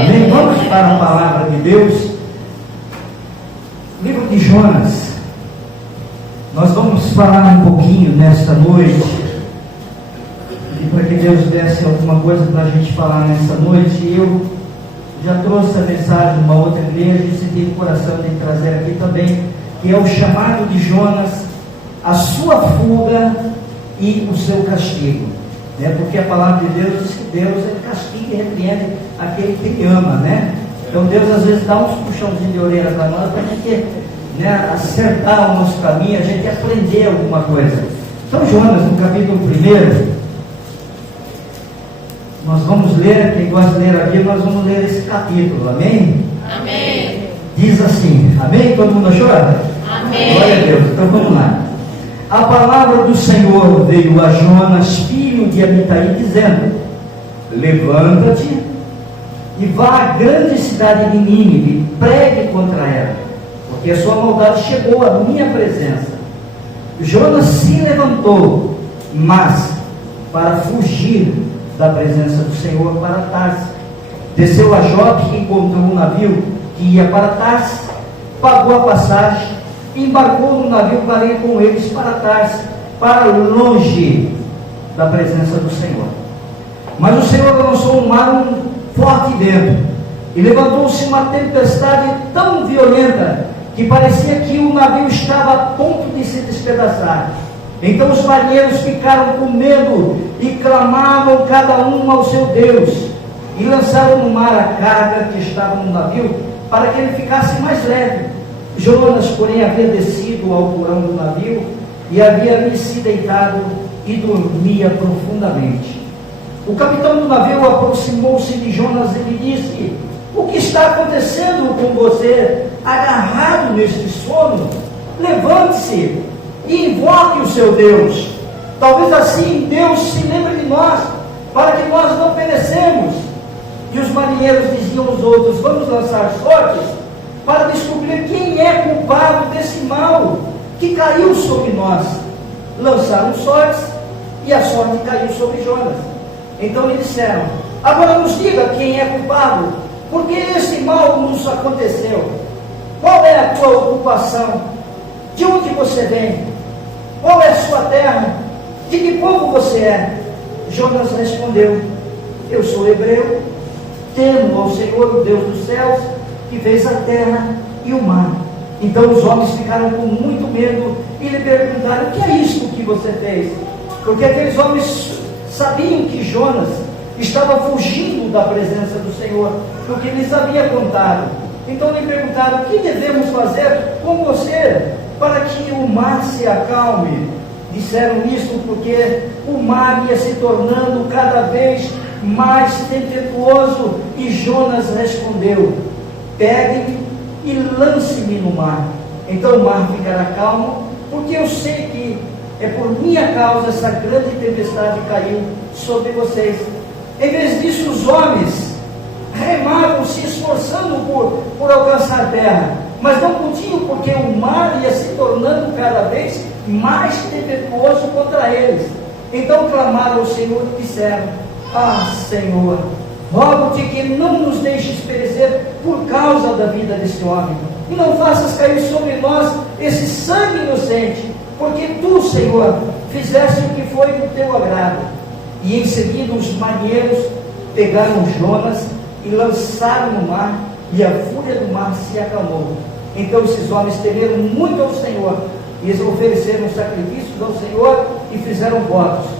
Amém? Vamos para a palavra de Deus. Livro de Jonas. Nós vamos falar um pouquinho nesta noite. E para que Deus desse alguma coisa para a gente falar nessa noite, eu já trouxe a mensagem de uma outra igreja e senti no coração de trazer aqui também, que é o chamado de Jonas, a sua fuga e o seu castigo. Porque a palavra de Deus diz que Deus ele castiga e repreende aquele que ele ama, né? Então Deus às vezes dá uns puxãozinhos de orelha para nós, para a gente acertar o nosso caminho, a gente aprender alguma coisa. Então Jonas, no capítulo 1, nós vamos ler, quem gosta de ler aqui, nós vamos ler esse capítulo, amém? Amém. Diz assim, amém? Todo mundo achou? Amém. Glória a Deus, então vamos lá. A palavra do Senhor veio a Jonas, filho de Amitai, dizendo: levanta-te e vá à grande cidade de Nínive e pregue contra ela, porque a sua maldade chegou à minha presença. Jonas se levantou, mas para fugir da presença do Senhor para Tarsis, desceu a Jope e encontrou um navio que ia para Tarsis, pagou a passagem, embarcou no navio para ir com eles para Tarsis, para longe da presença do Senhor. Mas o Senhor lançou um mar forte vento, e levantou-se uma tempestade tão violenta que parecia que o navio estava a ponto de se despedaçar. Então os marinheiros ficaram com medo e clamavam cada um ao seu Deus, e lançaram no mar a carga que estava no navio, para que ele ficasse mais leve. Jonas, porém, havia descido ao porão do navio e havia ali se deitado e dormia profundamente. O capitão do navio aproximou-se de Jonas e lhe disse: o que está acontecendo com você, agarrado neste sono? Levante-se e invoque o seu Deus. Talvez assim Deus se lembre de nós, para que nós não perecemos. E os marinheiros diziam aos outros: vamos lançar sortes para descobrir quem é culpado desse mal que caiu sobre nós. Lançaram sortes e a sorte caiu sobre Jonas. Então lhe disseram: agora nos diga quem é culpado, porque esse mal nos aconteceu. Qual é a tua ocupação? De onde você vem? Qual é a sua terra? De que povo você é? Jonas respondeu: eu sou hebreu, temo ao Senhor, o Deus dos céus, que fez a terra e o mar. Então os homens ficaram com muito medo e lhe perguntaram: o que é isto que você fez? Porque aqueles homens sabiam que Jonas estava fugindo da presença do Senhor, porque lhes havia contado. Então lhe perguntaram: o que devemos fazer com você para que o mar se acalme? Disseram isso porque o mar ia se tornando cada vez mais tempestuoso. E Jonas respondeu: pegue-me e lance-me no mar, então o mar ficará calmo, porque eu sei que é por minha causa essa grande tempestade caiu sobre vocês. Em vez disso, os homens remavam, se esforçando por alcançar a terra, mas não podiam, porque o mar ia se tornando cada vez mais tempestuoso contra eles. Então clamaram ao Senhor e disseram: ah, Senhor, rogo-te que não nos deixes perecer por causa da vida deste homem, e não faças cair sobre nós esse sangue inocente, porque tu, Senhor, fizeste o que foi do teu agrado. E em seguida os marinheiros pegaram Jonas e lançaram no mar, e a fúria do mar se acalmou. Então esses homens temeram muito ao Senhor, e eles ofereceram sacrifícios ao Senhor e fizeram votos.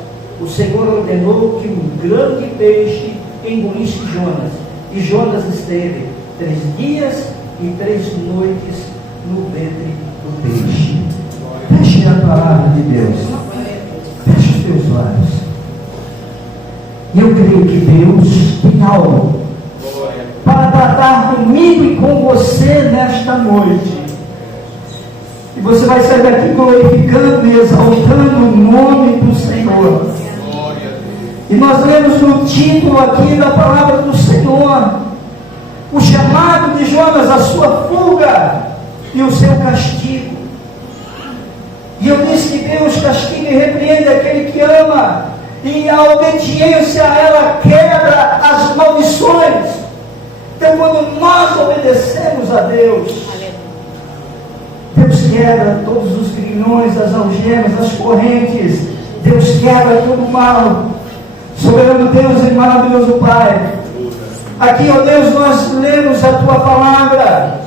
O Senhor ordenou que um grande peixe engolisse Jonas, e Jonas esteve 3 dias e 3 noites no ventre do peixe. Feche a palavra de Deus, feche os teus olhos. Eu creio que Deus tem algo para tratar comigo e com você nesta noite, e você vai sair daqui glorificando e exaltando o nome do Senhor. E nós lemos no título aqui da palavra do Senhor o chamado de Jonas, a sua fuga e o seu castigo. E eu disse que Deus castiga e repreende aquele que ama, e a obediência a ela quebra as maldições. Senhor, quando nós obedecemos a Deus, Deus quebra todos os grilhões, as algemas, as correntes. Deus quebra todo o mal. Soberano Deus e maravilhoso Pai, aqui, ó Deus, nós lemos a Tua palavra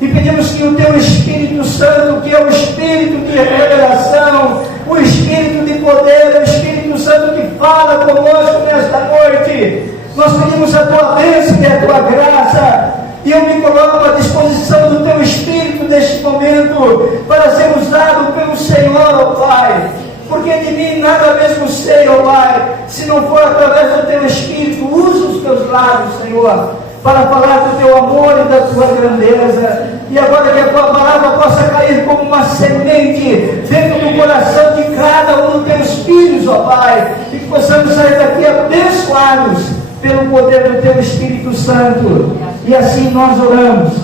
e pedimos que o Teu Espírito Santo, que é o Espírito de revelação, o Espírito de poder, o Espírito Santo que fala conosco nesta noite, nós pedimos a Tua bênção e a Tua graça, e eu me coloco à disposição do Teu Espírito neste momento, para ser usado pelo Senhor, ó Pai, porque de mim nada mesmo sei, ó Pai, se não for através do Teu Espírito. Usa os Teus lábios, Senhor, para falar do Teu amor e da Tua grandeza, e agora que a Tua palavra possa cair como uma semente dentro do coração de cada um dos Teus filhos, ó Pai, e que possamos sair daqui abençoados pelo poder do Teu Espírito Santo. E assim nós oramos,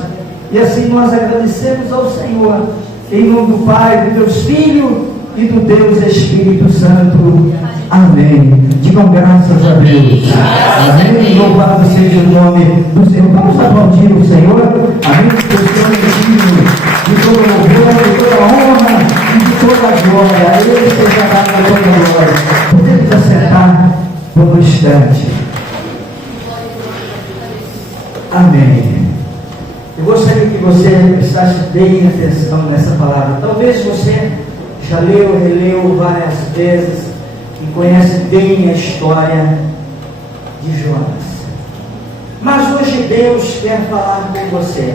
e assim nós agradecemos ao Senhor, em nome do Pai, do Deus Filho e do Deus Espírito Santo. Amém. Digam graças a Deus. Amém. Louvado seja o nome do Senhor. Vamos aplaudir o Senhor. Amém. Que o Senhor é digno de todo louvor, de toda honra e de toda glória. A Ele seja dada toda glória. Podemos assentar por um instante. Amém. Eu gostaria que você prestasse bem atenção nessa palavra. Talvez você já leu, releu várias vezes e conhece bem a história de Jonas. Mas hoje Deus quer falar com você.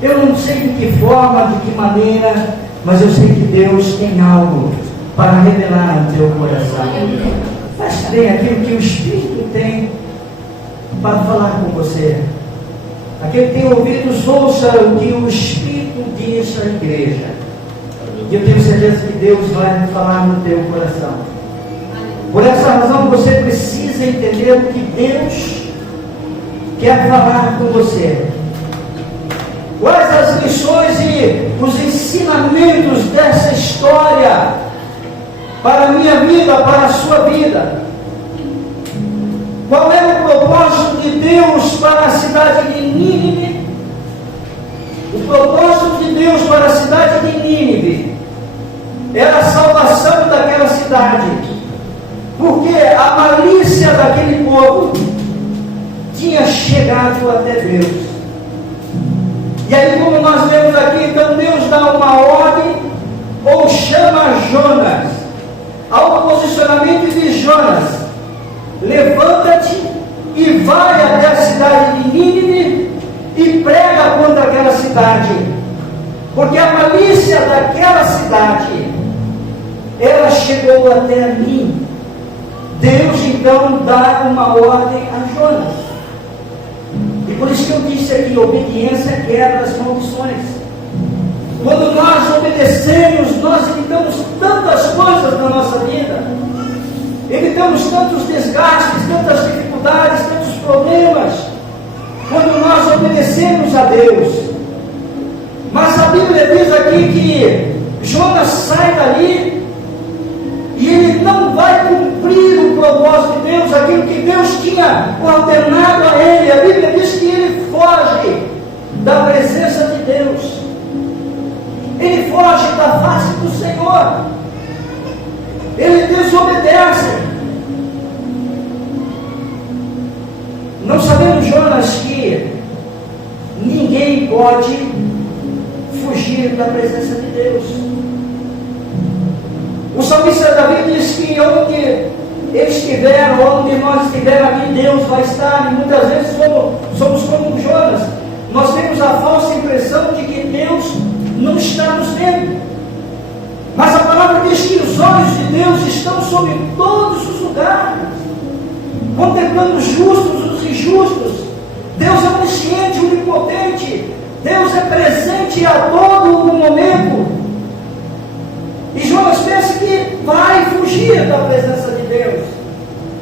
Eu não sei de que forma, de que maneira, mas eu sei que Deus tem algo para revelar no teu coração. Preste bem aquilo que o Espírito tem para falar com você. Aquele que tem ouvidos, ouça o que o Espírito diz à igreja. E eu tenho certeza que Deus vai falar no teu coração. Por essa razão você precisa entender o que Deus quer falar com você. Quais as lições e os ensinamentos dessa história para a minha vida, para a sua vida? Qual é o propósito de Deus para a cidade de Nínive? O propósito de Deus para a cidade de Nínive era a salvação daquela cidade, porque a malícia daquele povo tinha chegado até Deus. E aí, como nós vemos aqui, então Deus dá uma ordem, ou chama Jonas, ao posicionamento de Jonas: levanta-te e vai até a cidade de Nínive e prega contra aquela cidade, porque a malícia daquela cidade, ela chegou até mim. Deus então dá uma ordem a Jonas, e por isso que eu disse aqui: obediência quebra as maldições. Quando nós obedecemos, nós evitamos tantas coisas na nossa vida, evitamos tantos desgastes, tantas dificuldades, tantos problemas, quando nós obedecemos a Deus. Mas a Bíblia diz aqui que Jonas sai dali e ele não vai cumprir o propósito de Deus, aquilo que Deus tinha ordenado a ele. A Bíblia diz que ele foge da presença de Deus, ele foge da face do Senhor, ele desobedece. Não sabendo Jonas que ninguém pode fugir da presença de Deus. O salmista Davi diz que onde ele estiver, onde nós estivermos aqui, Deus vai estar. E muitas vezes somos como Jonas. Nós temos a falsa impressão de que Deus não está nos vendo. Mas a palavra diz que os olhos de Deus estão sobre todos os lugares, contemplando os justos, os injustos. Deus é onisciente, onipotente. Deus é presente a todo o momento. E Jonas pensa que vai fugir da presença de Deus.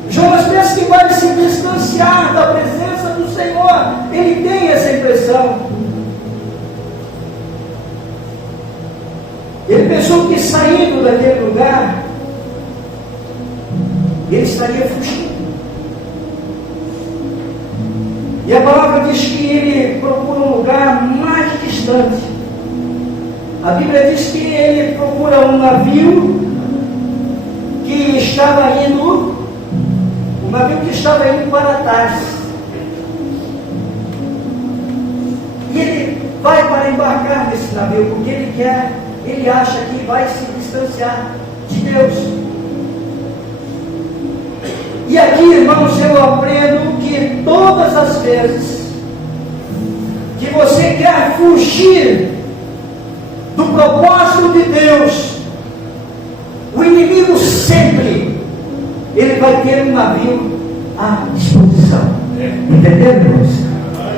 Jonas pensa que vai se distanciar da presença do Senhor. Ele tem essa impressão. Ele pensou que saindo daquele lugar, ele estaria fugindo. E a palavra diz que ele procura um lugar mais distante. A Bíblia diz que ele procura um navio que estava indo, para Tarsis. E ele vai para embarcar nesse navio, porque ele acha que vai se distanciar de Deus. E aqui, irmãos, eu aprendo que todas as vezes que você quer fugir do propósito de Deus, o inimigo sempre, ele vai ter um navio à disposição. Entenderam, irmãos?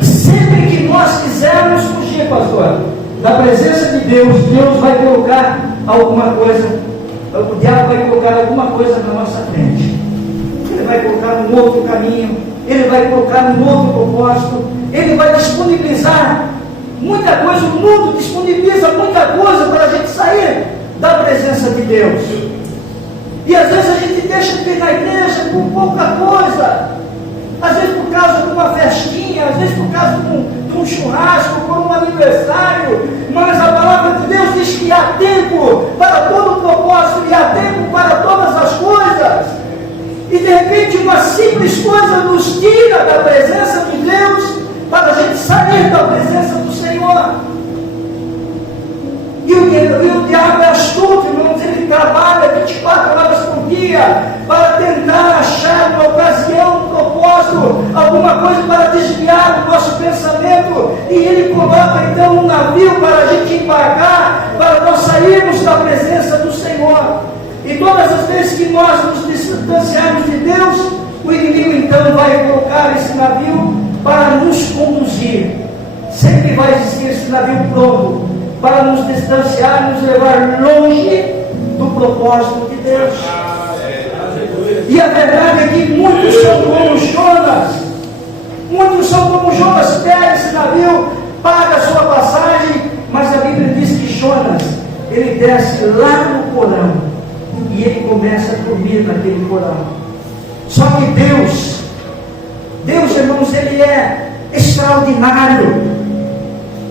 Sempre que nós quisermos fugir, pastor, da presença de Deus, Deus vai colocar alguma coisa, o diabo vai colocar alguma coisa na nossa frente. Ele vai colocar um outro caminho, ele vai colocar um outro propósito, ele vai disponibilizar muita coisa. O mundo disponibiliza muita coisa para a gente sair da presença de Deus. E às vezes a gente deixa de ir na igreja por pouca coisa, às vezes por causa de uma festinha, às vezes por causa de um churrasco, por um aniversário. Mas a palavra de Deus diz que há tempo para todo o propósito e há tempo para todas as coisas. E de repente uma simples coisa nos tira da presença de Deus para a gente sair da presença do Senhor. E o diabo é astuto, irmãos. Ele trabalha 24 horas por dia para tentar achar uma ocasião, um propósito, alguma coisa para desviar o nosso pensamento. E ele coloca então um navio para a gente embarcar, para nós sairmos da presença do Senhor. E todas as vezes que nós nos distanciarmos de Deus, o inimigo então vai colocar esse navio para nos conduzir. Sempre vai existir esse navio pronto para nos distanciar, nos levar longe do propósito de Deus. E a verdade é que muitos são como Jonas. Muitos são como Jonas, pega esse navio, paga a sua passagem, mas a Bíblia diz que Jonas, ele desce lá no porão e ele começa a dormir naquele porão. Só que Deus, irmãos, ele é extraordinário.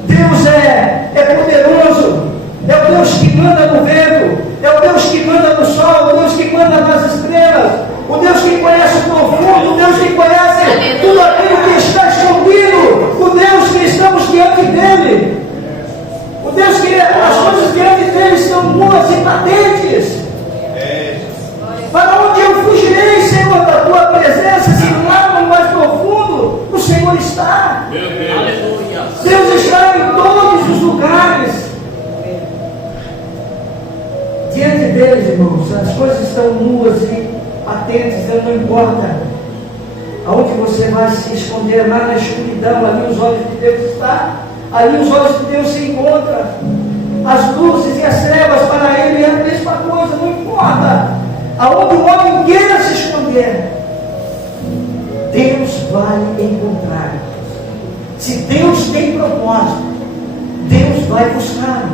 Deus é poderoso, é o Deus que manda no vento, é o Deus que manda no sol, o Deus que manda nas estrelas, o Deus que conhece o profundo, o Deus que conhece tudo aquilo que está escondido, o Deus que estamos diante dele, o Deus que as coisas diante dele estão nuas e patentes. Para onde eu fugirei, Senhor, da tua presença, se lá no mais profundo o Senhor está? Deus está em todos os lugares. Diante deles, irmãos, as coisas estão nuas e patentes, então não importa aonde você vai se esconder, lá na escuridão, ali os olhos de Deus estão, ali os olhos de Deus se encontram. As luzes e as trevas para ele é a mesma coisa, não importa aonde o homem queira se esconder, Deus vai encontrar. Se Deus tem propósito, Deus vai buscar.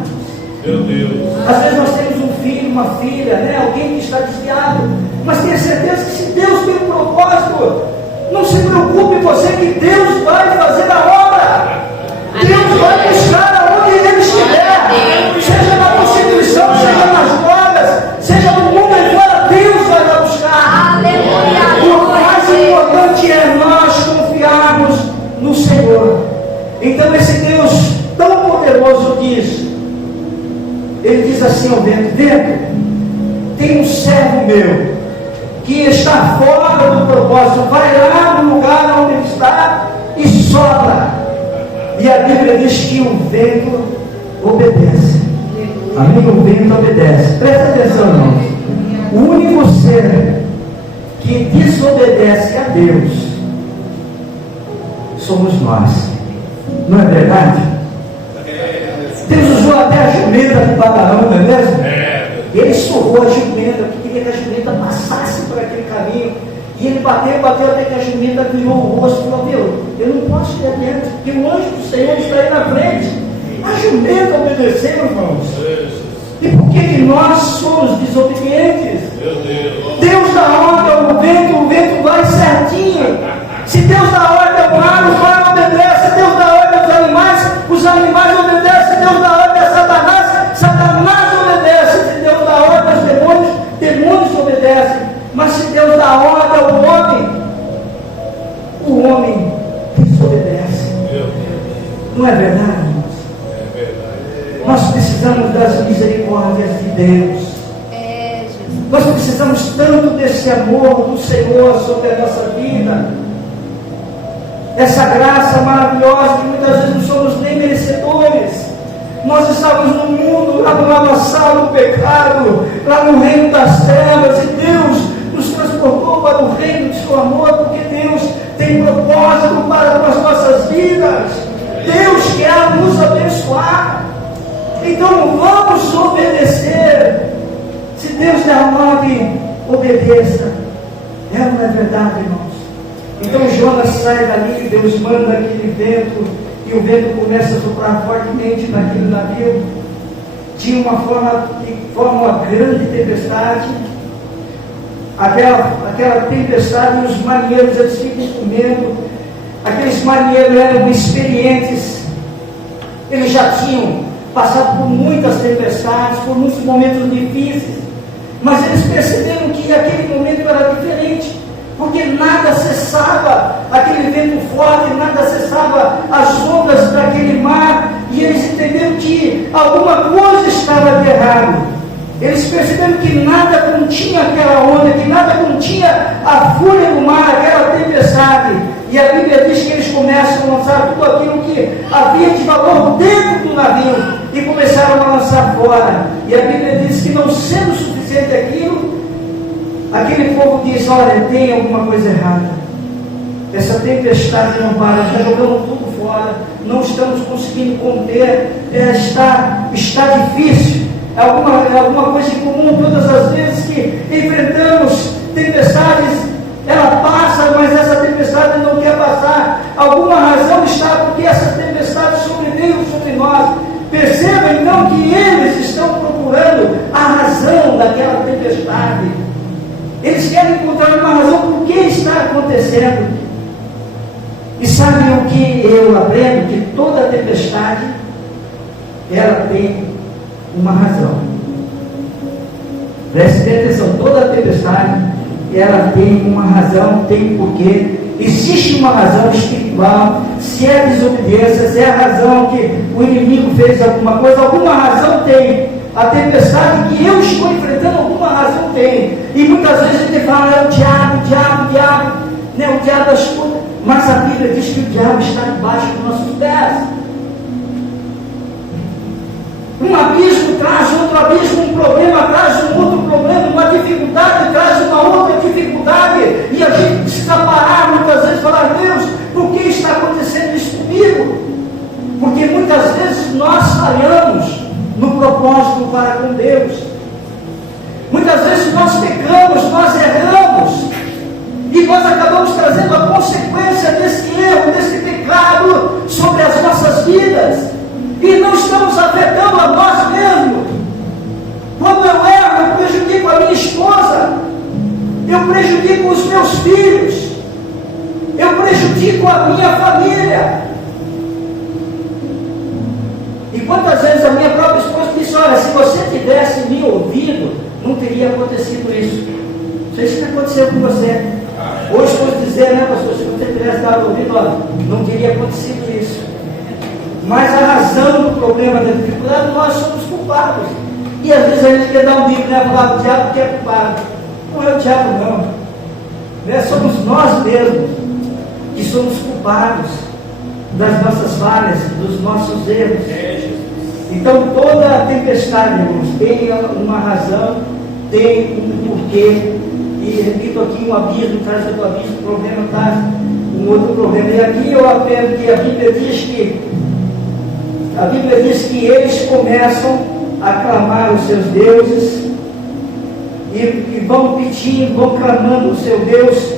Meu Deus. Às vezes nós temos um filho, uma filha, alguém que está desviado, mas tenha certeza que se Deus tem um propósito, não se preocupe você que Deus vai fazer a obra. Deus vai buscar aonde ele estiver, seja na prostituição, seja nas drogas, seja no mundo aí fora, Deus vai lá buscar. O mais importante é nós confiarmos no Senhor. Então esse Deus tão poderoso ele diz assim ao vento: vento, tem um servo meu que está fora do propósito, vai lá no lugar onde ele está e sopra. E a Bíblia diz que o vento obedece. Amigo, o vento obedece. Presta atenção, irmãos. O único ser que desobedece a Deus somos nós. Não é verdade? Deus usou até a jumenta de Balaão, não é mesmo? Ele surrou a jumenta, porque queria que a jumenta passasse por aquele caminho. E ele bateu até que a jumenta virou o rosto e falou: meu, eu não posso ir adiante, porque o anjo do Senhor está aí na frente. A jumenta obedeceu, irmãos. E por que nós somos desobedientes? Deus dá ordem ao vento, o vento vai certinho. Se Deus dá ordem ao mar, o mar obedece. Se Deus dá ordem aos animais, os animais obedecem. Se Deus dá ordem a Satanás, Satanás obedece. Se Deus dá ordem aos demônios, demônios obedecem. Mas se Deus dá ordem ao homem, o homem desobedece. Não é verdade, irmãos? É verdade. Nós precisamos das misericórdias de Deus. Nós precisamos tanto desse amor do Senhor sobre a nossa vida, essa graça maravilhosa que muitas vezes não somos nem merecedores. Nós estávamos no mundo, lá no lamaçal do pecado, lá no reino das trevas, e Deus nos transportou para o reino de seu amor, porque Deus tem propósito para as nossas vidas. Deus quer nos abençoar. Então vamos obedecer. Se Deus der ordem, obedeça. É ou não é verdade, irmãos? Então Jonas sai dali, Deus manda aquele vento, e o vento começa a soprar fortemente naquele navio. Tinha uma uma grande tempestade. Aquela tempestade, e os marinheiros eles ficam com medo. Aqueles marinheiros eram experientes, eles já tinham passado por muitas tempestades, por muitos momentos difíceis, mas eles perceberam que aquele momento era diferente, porque nada cessava aquele vento forte, nada cessava as ondas daquele mar, e eles entenderam que alguma coisa estava de errado. Eles perceberam que nada continha aquela onda, que nada continha a fúria do mar, aquela tempestade. E a Bíblia diz que eles começam a lançar tudo aquilo que havia de valor dentro do navio, e começaram a lançar fora. E a Bíblia diz que, não sendo suficiente aquilo, aquele povo diz: olha, tem alguma coisa errada. Essa tempestade não para, já jogamos tudo fora, não estamos conseguindo conter, está difícil. É alguma coisa em comum. Todas as vezes que enfrentamos tempestades, ela passa, mas essa tempestade não quer passar. Alguma razão está porque essa tempestade sobreveio sobre nós. Perceba então que eles estão procurando a razão daquela tempestade. Eles querem encontrar uma razão por que está acontecendo. E sabe o que eu aprendo? Que toda tempestade, ela tem uma razão. Preste atenção, toda tempestade, ela tem uma razão, tem um porquê. Existe uma razão espiritual. Se é desobediência, se é a razão que o inimigo fez alguma coisa, alguma razão tem. A tempestade que eu estou enfrentando, alguma razão tem. E muitas vezes a gente fala: é o diabo, né? O diabo escuta. Mas a Bíblia diz que o diabo está debaixo dos nossos pés. Um abismo traz outro abismo, um problema traz um outro problema, uma dificuldade traz uma outra dificuldade, e a gente precisa parar muitas vezes e falar: Deus, por que está acontecendo isso comigo? Porque muitas vezes nós falhamos no propósito para com Deus. Muitas vezes nós pecamos, nós erramos, e nós acabamos trazendo a consequência desse erro, desse pecado sobre as nossas vidas. E não estamos afetando a nós mesmos. Quando eu erro, eu prejudico a minha esposa, eu prejudico os meus filhos, eu prejudico a minha família. E quantas vezes a minha própria esposa disse: olha, se você tivesse me ouvido, não teria acontecido isso. Não sei se aconteceu com você. Hoje vou dizer, né, pastor, se você tivesse dado ouvido, olha, não teria acontecido isso. Mas a razão do problema, da dificuldade, nós somos culpados. E às vezes a gente quer dar um livro, né? Falar: o diabo que é culpado. Não é o diabo, não. Né? Somos nós mesmos que somos culpados das nossas falhas, dos nossos erros. Então toda tempestade, irmãos, tem uma razão, tem um porquê. E repito aqui: um abismo traz outro abismo, um problema traz um outro problema. E aqui eu aprendo que a Bíblia diz que eles começam a clamar os seus deuses, e vão pedindo, vão clamando o seu Deus,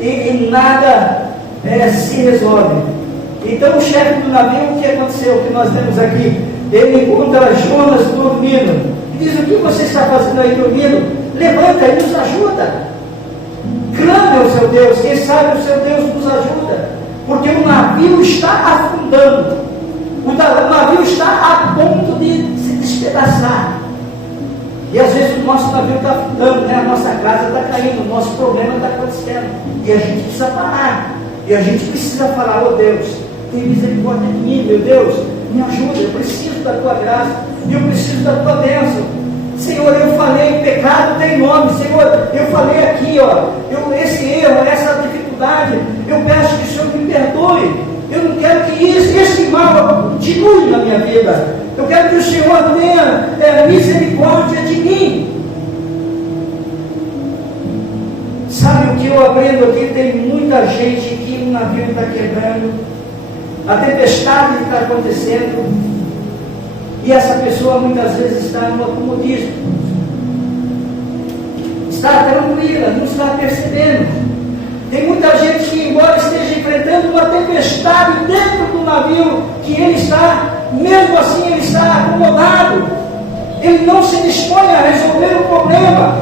e nada se resolve. Então o chefe do navio, o que aconteceu? O que nós temos aqui? Ele encontra Jonas dormindo, e diz: o que você está fazendo aí dormindo? Levanta e nos ajuda. Clame ao seu Deus, quem sabe o seu Deus nos ajuda, porque o navio está afundando, o navio está a ponto de se despedaçar. E às vezes o nosso navio está afundando, né? A nossa casa está caindo, o nosso problema está acontecendo. E a gente precisa parar. E a gente precisa falar: oh Deus, tem misericórdia de mim, meu Deus, me ajuda, eu preciso da tua graça, eu preciso da tua bênção. Senhor, eu falei, pecado tem nome. Senhor, eu falei aqui, esse erro, essa dificuldade, eu peço que o Senhor me perdoe. Eu não quero que esse mal continue na minha vida. Eu quero que o Senhor tenha misericórdia de mim. Sabe o que eu aprendo aqui? Tem muita gente que o navio está quebrando, a tempestade está acontecendo, e essa pessoa muitas vezes está no acomodismo, está tranquila, não está percebendo. Tem muita gente que, embora esteja enfrentando uma tempestade dentro do navio, que ele está, mesmo assim, ele está acomodado, ele não se dispõe a resolver o problema.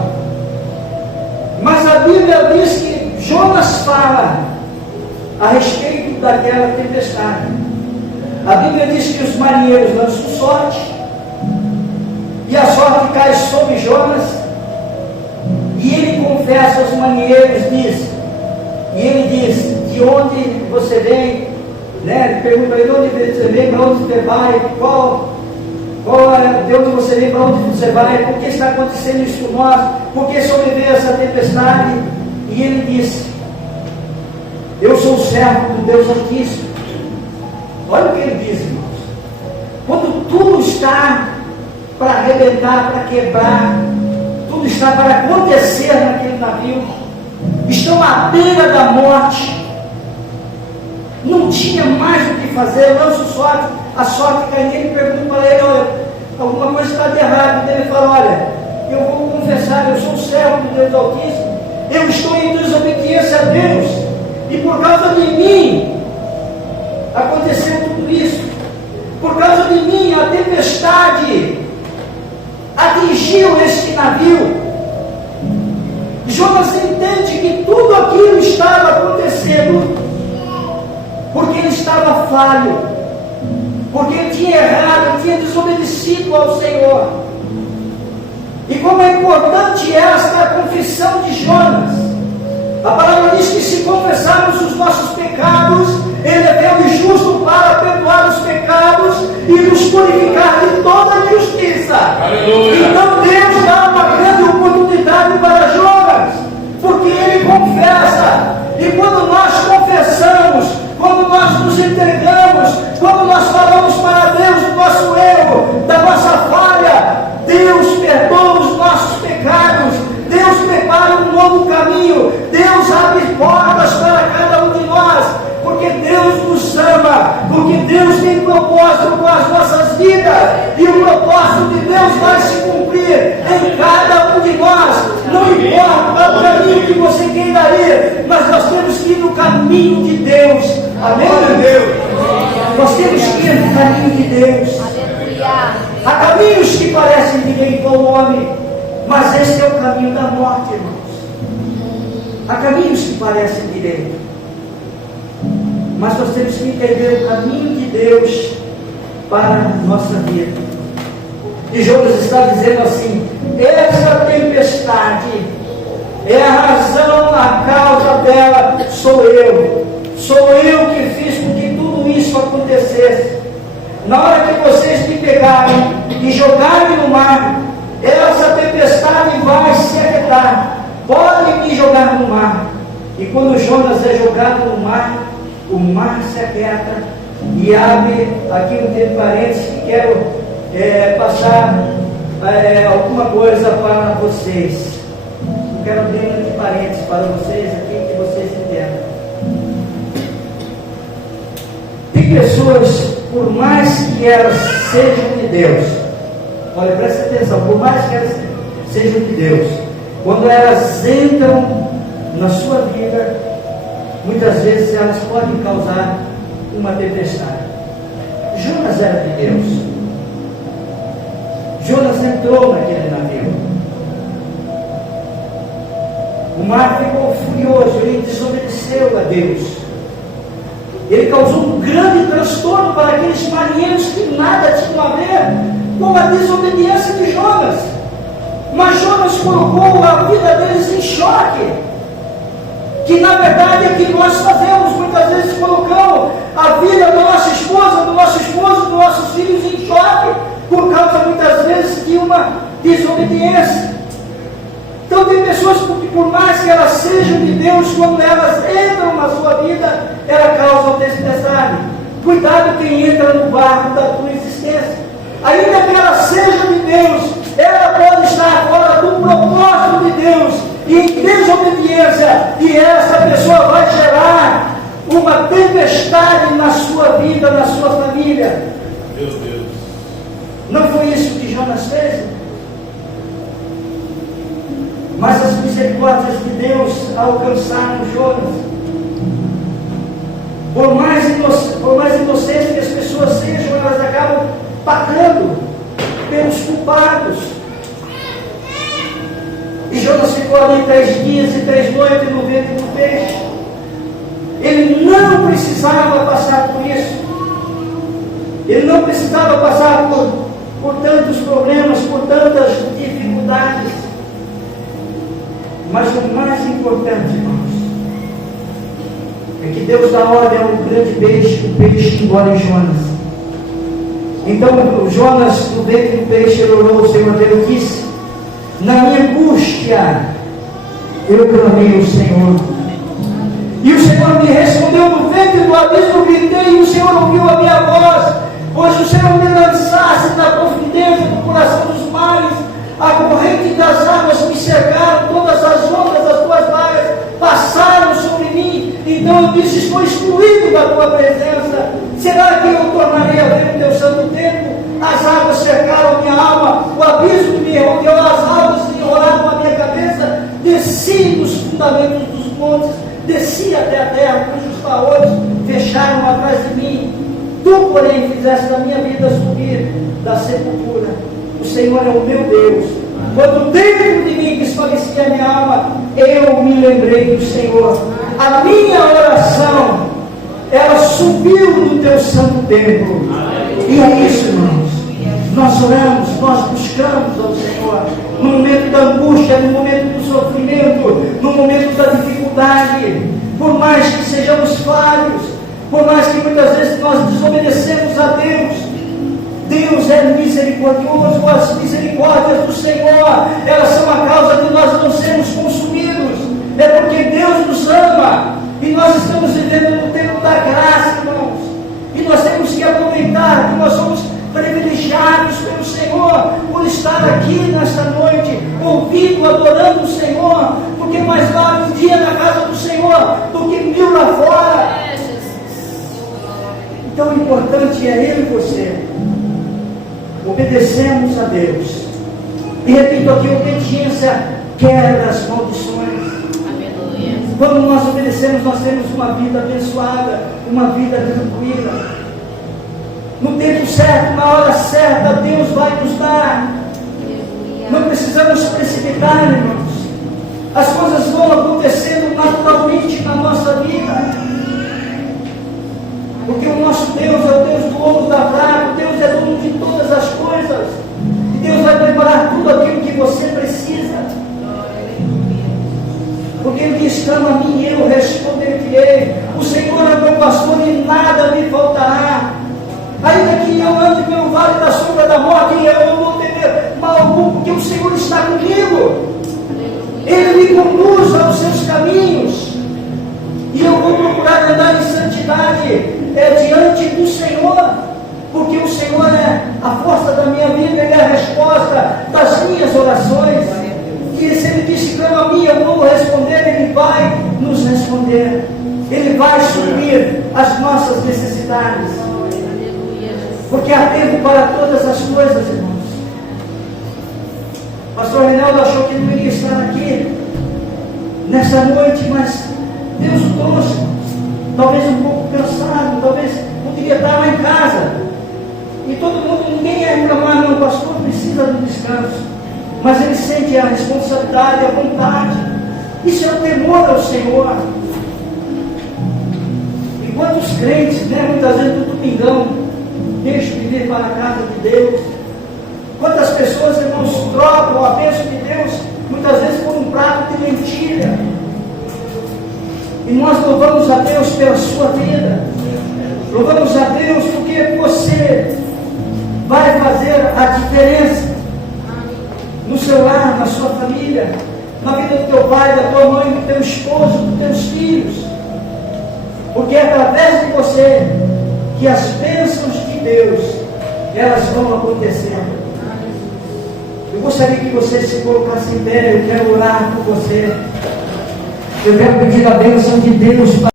Mas a Bíblia diz que Jonas fala a respeito daquela tempestade. A Bíblia diz que os marinheiros lançam sorte, e a sorte cai sobre Jonas, e ele confessa aos marinheiros, e ele diz: de onde você vem? Né? Pergunta ele: de onde você vem, para onde você vai, de onde você vem, para onde você vai, por que está acontecendo isso com nós, por que sobreveio essa tempestade? E ele disse: eu sou servo do Deus Altíssimo. Olha o que ele diz, irmãos. Quando tudo está para arrebentar, para quebrar, tudo está para acontecer naquele navio, estão à beira da morte, não tinha mais o que fazer, lança sorte, a sorte cai nele, pergunta para ele: olha, alguma coisa está de errado. Ele fala: olha, eu vou confessar, eu sou servo do Deus Altíssimo, eu estou em desobediência a Deus, e por causa de mim aconteceu tudo isso. Por causa de mim a tempestade atingiu este navio. Jonas entende que tudo aquilo estava acontecendo porque ele estava falho, porque ele tinha errado, ele tinha desobedecido ao Senhor. E como é importante esta confissão de Jonas. A palavra diz que se confessarmos os nossos pecados, Ele é fiel e justo para perdoar os pecados e nos purificar de toda injustiça. Aleluia. Então Deus dá uma grande oportunidade para Jonas, porque ele confessa. E quando nós confessamos, quando nós nos entregamos, quando nós falamos para Deus do nosso erro, da nossa falha, Deus perdoa os nossos pecados, Deus prepara um novo caminho, Deus abre portas para cada um de nós, porque Deus nos ama, porque Deus tem propósito com as nossas vidas, e o propósito de Deus vai se cumprir em cada um de nós. Não importa o caminho que você queira ir, mas nós temos que ir no caminho de Deus. Amém? Nós temos que ir no caminho de Deus. Há caminhos que parecem direito ao homem, mas esse é o caminho da morte, irmãos. Há caminhos que parecem direito, mas nós temos que entender o caminho de Deus para a nossa vida. E Jonas está dizendo assim: essa tempestade é a razão, a causa dela sou eu. Sou eu que fiz com que tudo isso acontecesse. Na hora que vocês me pegarem e jogarem no mar, essa tempestade vai se aquietar. Podem me jogar no mar. E quando Jonas é jogado no mar, o mar se aquieta e abre. Aqui um tempo parênteses que quero passar alguma coisa para vocês. Eu quero abrir um de parênteses para vocês aqui, que vocês entendam. Tem pessoas, por mais que elas sejam de Deus, olha, presta atenção, por mais que elas sejam de Deus, quando elas entram na sua vida, muitas vezes elas podem causar uma tempestade. Jonas era de Deus. Jonas entrou naquele navio. O mar ficou furioso, ele desobedeceu a Deus. Ele causou um grande transtorno para aqueles marinheiros que nada tinham a ver com a desobediência de Jonas. Mas Jonas colocou a vida deles em choque. Que na verdade é que nós fazemos, muitas vezes colocamos a vida da nossa esposa, do nosso esposo, dos nossos filhos em choque, por causa muitas vezes de uma desobediência. Então tem pessoas que por mais que elas sejam de Deus, quando elas entram na sua vida, ela causa tempestade. Cuidado quem entra no barco da tua existência. Ainda que ela seja de Deus, ela pode estar fora do propósito de Deus e em desobediência, e essa pessoa vai gerar uma tempestade na sua vida, na sua família. Meu Deus. Não foi isso que Jonas fez? Mas as misericórdias de Deus alcançaram Jonas. Por mais inocentes que as pessoas sejam, elas acabam pagando pelos culpados. E Jonas ficou ali 3 dias e 3 noites no ventre do peixe. Ele não precisava passar por isso. Ele não precisava passar por tantos problemas, por tantas dificuldades. Mas o mais importante, irmãos, é que Deus dá ordem ao grande peixe, o peixe engole Jonas. Então Jonas, no ventre do peixe, ele orou ao Senhor, ele disse: na minha angústia, eu clamei ao Senhor. E o Senhor me respondeu no ventre do abismo, gritei, e o Senhor ouviu a minha voz. Pois o Senhor me lançasse na profundeza do coração dos mares, a corrente das águas me cercaram, todas as ondas das tuas vagas passaram sobre mim. Então eu disse: estou excluído da tua presença. Será que eu tornarei a ver o teu santo templo? As águas cercaram minha alma, o abismo me rodeou, as águas enrolaram a minha cabeça. Desci dos fundamentos dos montes, desci até a terra, cujos taores fecharam atrás de mim. Tu, porém, fizeste da minha vida subir da sepultura. O Senhor é o meu Deus. Quando dentro de mim desfalecia a minha alma, eu me lembrei do Senhor. A minha oração, ela subiu no teu santo templo. E é isso, irmãos. Nós oramos, nós buscamos ao Senhor. No momento da angústia, no momento do sofrimento, no momento da dificuldade. Por mais que sejamos falhos, por mais que muitas vezes nós desobedecemos a Deus, Deus é misericordioso. As misericórdias do Senhor, elas são a causa de nós não sermos consumidos. É porque Deus nos ama. E nós estamos vivendo no tempo da graça, irmãos. E nós temos que aproveitar que nós somos privilegiados pelo Senhor por estar aqui nesta noite, ouvindo, adorando o Senhor. Porque mais vale um dia na casa do Senhor do que 1000 lá fora. Então o importante é eu e você obedecemos a Deus. E repito aqui: obediência quebra as maldições. Aleluia. Quando nós obedecemos, nós temos uma vida abençoada, uma vida tranquila. No tempo certo, na hora certa, Deus vai nos dar. Não precisamos precipitar, irmãos. As coisas vão acontecendo naturalmente na nossa vida. Porque o nosso Deus é o Deus do ouro da prata, Deus é dono de todas as coisas. E Deus vai preparar tudo aquilo que você precisa. Porque Ele diz: clama a mim, eu responder-te-ei. O Senhor é meu pastor e nada me faltará. Ainda que eu ande pelo vale da sombra da morte, eu não vou temer mal algum, porque o Senhor está comigo. Ele me conduz aos seus caminhos. E eu vou procurar andar em santidade diante do Senhor, porque o Senhor é a força da minha vida, Ele é a resposta das minhas orações. E se Ele disse: clama a mim, eu vou responder, Ele vai nos responder. Ele vai suprir as nossas necessidades. Porque há tempo para todas as coisas, irmãos. Pastor Reinaldo achou que não iria estar aqui nessa noite, mas Deus o trouxe. Talvez um pouco cansado, talvez poderia estar lá em casa. E todo mundo, ninguém ia reclamar: não, o pastor precisa de descanso. Mas ele sente a responsabilidade, a vontade Isso é o temor ao Senhor. E quantos crentes, muitas vezes no domingão, deixam de vir para a casa de Deus. Quantas pessoas, irmãos, trocam a bênção de Deus, muitas vezes por um prato de lentilha. E nós louvamos a Deus pela sua vida. Louvamos a Deus porque você vai fazer a diferença no seu lar, na sua família, na vida do teu pai, da tua mãe, do teu esposo, dos teus filhos. Porque é através de você que as bênçãos de Deus, elas vão acontecendo. Eu gostaria que você se colocasse em pé. Eu quero orar por você. Eu quero pedir a bênção de Deus para